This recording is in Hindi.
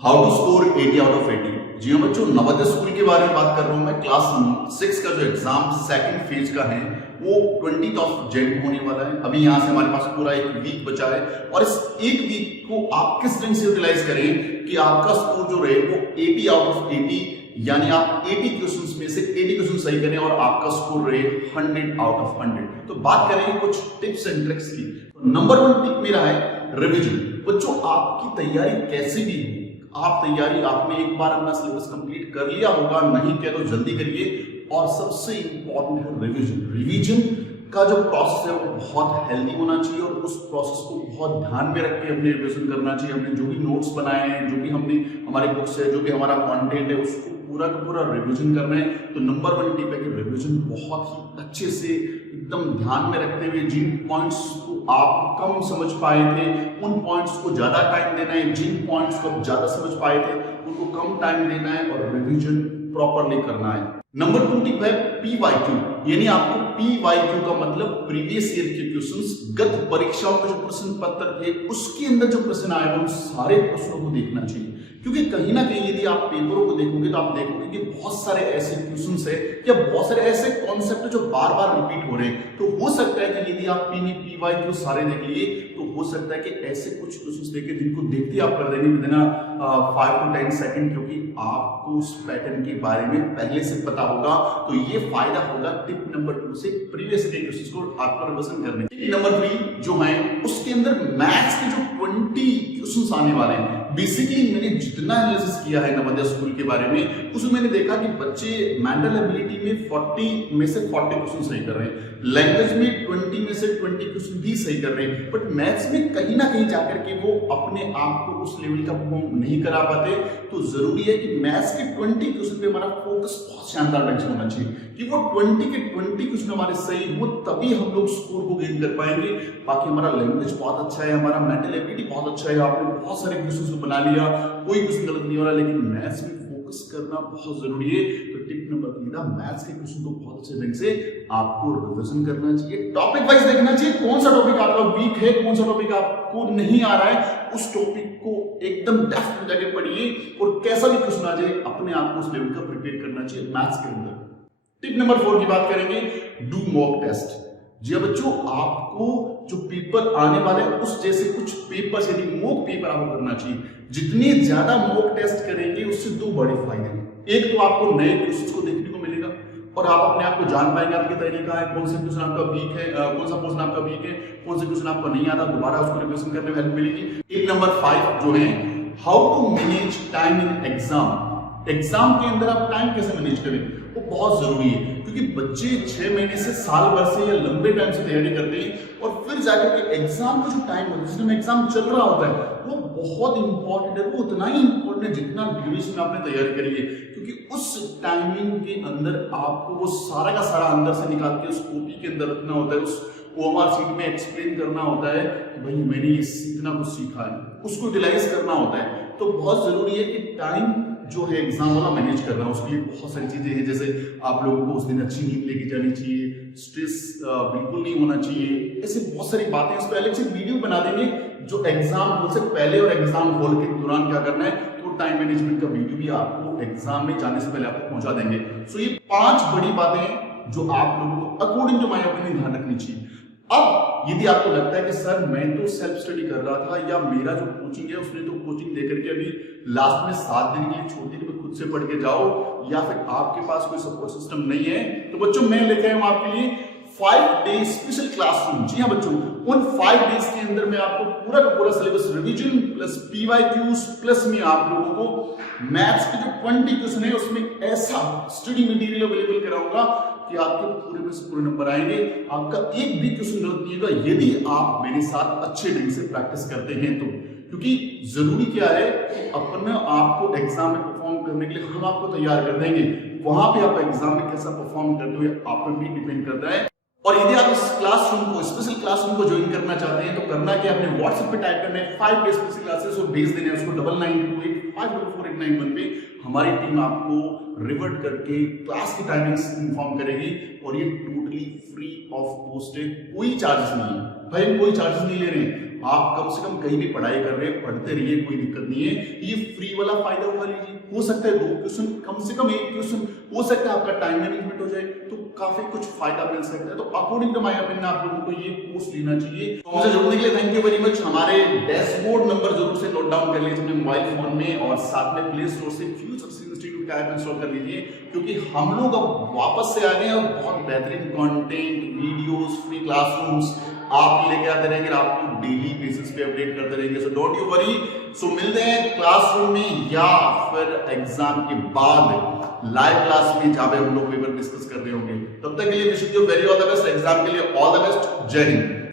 How to score 80 out of 80। जी हाँ बच्चों, नवोदय स्कूल के बारे में बात कर रहा हूँ मैं। क्लास 6 का जो एग्जाम सेकंड फेज का है वो 20 जनवरी को होने वाला है। अभी यहाँ से हमारे पास पूरा एक वीक बचा है और इस एक वीक को आप किस ढंग से यूटिलाइज करें कि आपका स्कोर जो रहे वो 80 आउट ऑफ 80, यानी आप 80 क्वेश्चंस में से 80 क्वेश्चन सही करें और आपका स्कोर रहे 100 आउट ऑफ 100। तो बात करेंगे कुछ टिप्स एंड ट्रिक्स की। तो नंबर 1 टिप मेरा है रिवीजन। बच्चों, आपकी तैयारी कैसी भी हो, आप तैयारी आपने एक बार अपना सिलेबस कंप्लीट कर लिया होगा, नहीं किया तो जल्दी करिए। और सबसे इंपॉर्टेंट है रिवीजन। रिवीजन का जो प्रोसेस है वो बहुत हेल्दी होना चाहिए और उस प्रोसेस को बहुत ध्यान में रख के अपने रिवीजन करना चाहिए। हमने जो भी नोट्स बनाए हैं, जो भी हमने हमारे बुक्स है, जो भी हमारा कंटेंट है, उसको पूरा का पूरा रिवीजन करना है। तो नंबर 1 टिप है कि रिवीजन बहुत ही अच्छे से एकदम ध्यान में रखते हुए जिन पॉइंट्स को आप कम समझ पाए थे उन पॉइंट्स को ज्यादा टाइम देना है, जिन पॉइंट्स को आप ज्यादा समझ पाए थे उनको कम टाइम देना है और रिवीजन प्रॉपरली करना है। नंबर 2 टिप है PYQ, यानी आपको PYQ का मतलब प्रीवियस ईयर के क्वेश्चंस, गत परीक्षाओं के जो प्रश्न पत्र थे उसके अंदर जो प्रश्न आए उन सारे प्रश्नों को देखना चाहिए। क्योंकि कहीं ना कहीं यदि आप पेपरों को देखोगे तो आप देखोगे कि बहुत सारे ऐसे क्वेश्चंस है या बहुत सारे ऐसे कॉन्सेप्ट जो बार बार रिपीट हो रहे हैं। तो हो सकता है कि यदि आप PYQ सारे देख लिए तो हो सकता है कि ऐसे कुछ क्वेश्चंस देखे जिनको देखते ही आप कर देंगे विदिन 5 to 10 सेकंड, क्योंकि आपको उस पैटर्न के बारे में पहले से पता होगा। तो ये फायदा होगा टिप नंबर 2 से प्रीवियस ईयर क्वेश्चंस को आपको रिवीजन करने। टिप नंबर 3 जो है उसके अंदर मैथ्स के जो 20 क्वेश्चंस आने वाले हैं। बेसिकली मैंने जितना एनालिसिस किया है नवोदय स्कूल के बारे में उसमें मैंने देखा कि बच्चे मेंटल एबिलिटी में 40 में से 40 क्वेश्चन सही कर रहे हैं, लैंग्वेज में 20 में से 20 क्वेश्चन भी सही कर रहे हैं, बट मैथ्स में कहीं ना कहीं जाकर के वो अपने आप को उस लेवल का परफॉर्म नहीं करा पाते। तो जरूरी है कि मैथ्स के 20 क्वेश्चन पे हमारा फोकस बहुत शानदार ढंग से होना चाहिए कि वो 20 के 20 क्वेश्चन हमारे सही हो, तभी हम लोग स्कोर को गेन कर पाएंगे। बाकी हमारा लैंग्वेज बहुत अच्छा है, हमारा मेंटल एबिलिटी बहुत अच्छा है, आपने बहुत सारे क्वेश्चन बना लिया, कोई क्वेश्चन गलत नहीं हो रहा, लेकिन मैथ्स में फोकस करना बहुत जरूरी है। तो टिप नंबर 3 मैथ्स के क्वेश्चन को बहुत अच्छे ढंग से आपको रिवीजन करना चाहिए। टॉपिक वाइज देखना चाहिए कौन सा टॉपिक आपका वीक है, कौन सा टॉपिक आपको नहीं आ रहा है, उस टॉपिक को एकदम डेप्थ में जाके पढ़िए और कैसा भी क्वेश्चन आ जाए अपने आप को उस लेवल का प्रिपेयर करना चाहिए मैथ्स के अंदर। टिप नंबर 4 की बात करेंगे, डू मॉक टेस्ट। जी हाँ बच्चों, आपको जो पेपर आने वाले हैं उस जैसे कुछ पेपर्स यानी मॉक पेपर आपको करना चाहिए। जितने ज्यादा मॉक टेस्ट करेंगे उससे 2 बड़े फायदे हैं। एक तो आपको नए क्वेश्चंस को देखने को मिलेगा और आप अपने आप को जान पाएंगे आपकी तैयारी कहाँ है, कौन सा क्वेश्चन आपका वीक है, कौन सा पोर्शन आपका वीक है, कौन सा क्वेश्चन आपको नहीं आता, दोबारा उसको रिवीजन करने में हेल्प मिलेगी। टिप नंबर 5 जो है how to manage time in exam. Exam के अंदर आप टाइम कैसे मैनेज करें वो बहुत जरूरी है, क्योंकि बच्चे 6 महीने से साल भर से या लंबे टाइम से तैयारी करते हैं और फिर जाकर के एग्जाम का जो टाइम होता है जिसमें एग्जाम चल रहा होता है वो बहुत इंपॉर्टेंट है। वो उतना ही इंपॉर्टेंट है जितना ड्यूरेशन में आपने तैयारी करी है, क्योंकि उस टाइमिंग के अंदर आपको वो सारा का सारा अंदर से निकाल के उस कॉपी के अंदर रखना होता है, उस OMR शीट में एक्सप्लेन करना होता है कि भाई मैंने ये इतना कुछ सीखा है, उसको यूटिलाइज करना होता है। तो बहुत जरूरी है कि टाइम जो है एग्जाम वाला मैनेज करना, उसके लिए बहुत सारी चीजें हैं। जैसे आप लोगों को उस दिन अच्छी नींद लेके जानी चाहिए, स्ट्रेस बिल्कुल नहीं होना चाहिए, ऐसे बहुत सारी बातें। इस पर अलग से वीडियो बना देंगे जो एग्जाम हॉल से पहले और एग्जाम हॉल के दौरान क्या करना है, तो टाइम मैनेजमेंट का वीडियो भी आपको एग्जाम में जाने से पहले आपको पहुंचा देंगे। सो ये 5 बड़ी बातें जो आप लोगों को अकॉर्डिंग टू माय ओपिनियन ध्यान रखनी चाहिए। अब यदि आपको लगता है कि सर मैं तो सेल्फ स्टडी कर रहा था या मेरा जो कोचिंग है उसने तो कोचिंग देकर के अभी लास्ट में 7 दिन के लिए छोड़ दी, तो खुद से पढ़ के जाओ, या फिर आपके पास कोई सपोर्ट सिस्टम नहीं है, तो बच्चों मैं लेके आया हूं आपके लिए 5 डे स्पेशल क्लासरूम। जी हाँ बच्चों, उन 5 डेज के अंदर मैं आपको पूरा का पूरा syllabus revision plus PYQs plus में आप लोगों को मैथ्स के जो 20 क्वेश्चन है उसमें ऐसा स्टडी मटेरियल अवेलेबल कराऊंगा कि आपके पूरे में से पूरे नंबर आएंगे, आपका एक भी क्वेश्चन गलत नहीं होगा यदि आप मेरे साथ अच्छे ढंग से प्रैक्टिस करते हैं तो। क्योंकि जरूरी क्या है कि अपने आप को एग्जाम में परफॉर्म करने के लिए हम आपको तैयार कर देंगे, वहां पे आप एग्जाम में कैसा परफॉर्म करते हो आप पर भी डिपेंड करता है। और यदि आप इस क्लासरूम को स्पेशल क्लासरूम को ज्वाइन करना चाहते हैं तो करना क्या, अपने व्हाट्सएप पे टाइप करना है 5 डे स्पेशल क्लासेस और भेज देना है उसको 9928544891 पे। हमारी टीम आपको रिवर्ट करके क्लास की टाइमिंग्स इन्फॉर्म करेगी और ये टोटली फ्री ऑफ कॉस्ट है, कोई चार्जेस नहीं है भाई, हम कोई चार्जेस नहीं ले रहे हैं। आप कम से कम कहीं भी पढ़ाई कर रहे हैं, पढ़ते रहिए, कोई दिक्कत नहीं है। ये फ्री वाला फायदा उठा लीजिए। हो सकता है 2 क्वेश्चन, कम से कम 1 क्वेश्चन, हो सकता है आपका टाइम मैनेजमेंट हो जाए, तो काफी कुछ फायदा मिल सकता है। तो अकॉर्डिंग टू माय ओपिनियन आप लोगों को ये कोर्स लेना चाहिए। तो हमसे जुड़ने के लिए थैंक यू वेरी मच। हमारे डैशबोर्ड नंबर जरूर से नोट डाउन कर लीजिए अपने मोबाइल फोन में, और साथ में प्ले स्टोर से फ्यूचर इंस्टीट्यूट का ऐप इंस्टॉल कर लीजिए, क्योंकि हम लोग अब वापस से आ गए हैं और बहुत बेहतरीन कंटेंट, वीडियोस, फ्री क्लासरूम्स आप लेके आते रहेंगे, आपको डेली बेसिस पे अपडेट करते रहेंगे। So don't you worry. So मिलते हैं क्लासरूम में या फिर एग्जाम के बाद लाइव क्लास में, जहां पे हम लोग पेपर डिस्कस कर रहे होंगे। तब तक के लिए wish you very all the best. Exam के लिए ऑल द बेस्ट। जय हिंद।